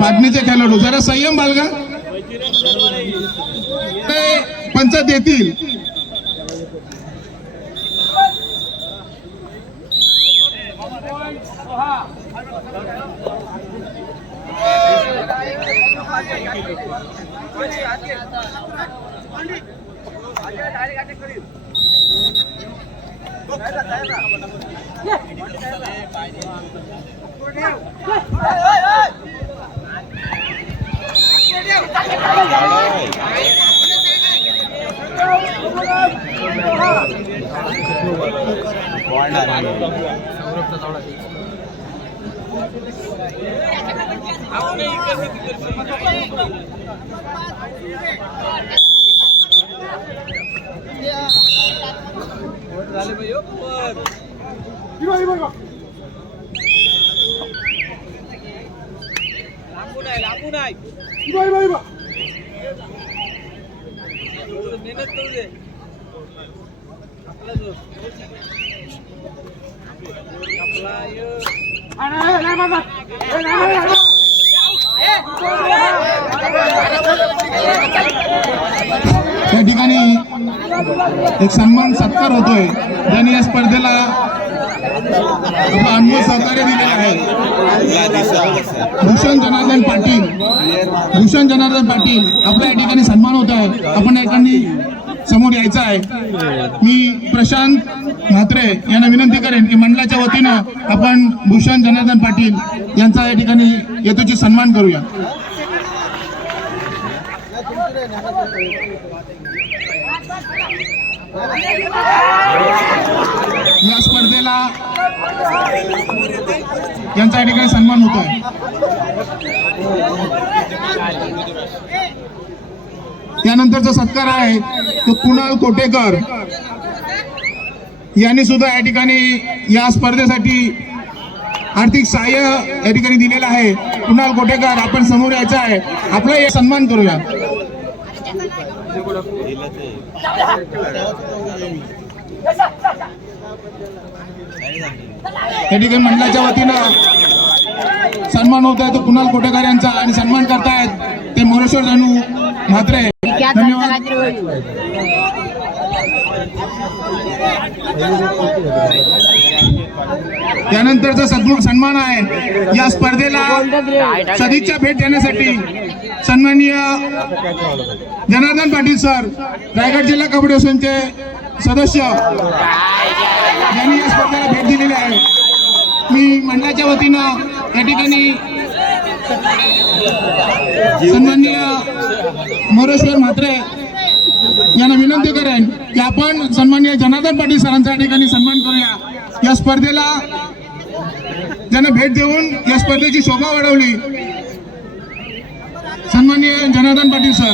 पाटणीचे खेळाडू जरा संयम बाळगा, पंच देतील. मेहनत करू दे. त्या ठिकाणी एक सन्मान सत्कार होतोय, ज्यांनी या स्पर्धेला आपला अनुभव सहकार्य दिलेला आहे. भूषण जनार्दन पाटील आपल्या या ठिकाणी सन्मान होत आहे. आपण या ठिकाणी समोर यायचं आहे. मी प्रशांत म्हात्रे यांना विनंती करेन की मंडळाच्या वतीनं आपण भूषण जनार्दन पाटील यांचा या ठिकाणी यथोचित सन्मान करूया. या स्पर्धेला यांचा या ठिकाणी सन्मान होत आहे. त्यानंतरचा सत्कार आहे तो कुणाल कोटेकर यांनी सुद्धा या ठिकाणी या स्पर्धेसाठी आर्थिक सहाय्य या ठिकाणी दिलेलं आहे. कुणाल कोटेकर आपण समोर यायचं आहे, आपला सन्मान करूया. या ठिकाणी मंडळाच्या वतीनं सन्मान होत आहे तो कुणाल कोटेकर यांचा, आणि सन्मान करतायत ते मोरेश्वर जानू म्हात्रे. धन्यवाद. त्यानंतरचा सन्मान आहे या स्पर्धेला सदिच्छा भेट देण्यासाठी सन्माननीय जनार्दन पाटील सर, रायगड जिल्हा कबड्डी असोसिएशनचे सदस्य, यांनी या स्पर्धेला भेट दिलेली आहे. मी मंडळाच्या वतीनं या ठिकाणी सन्माननीय मोरेश्वर म्हात्रे यांना विनंती करेन की आपण सन्माननीय जनार्दन पाटील सरांचा या ठिकाणी सन्मान करूया. या स्पर्धेला ज्यांना भेट देऊन या स्पर्धेची शोभा वाढवली, सन्माननीय जनार्दन पाटील सर.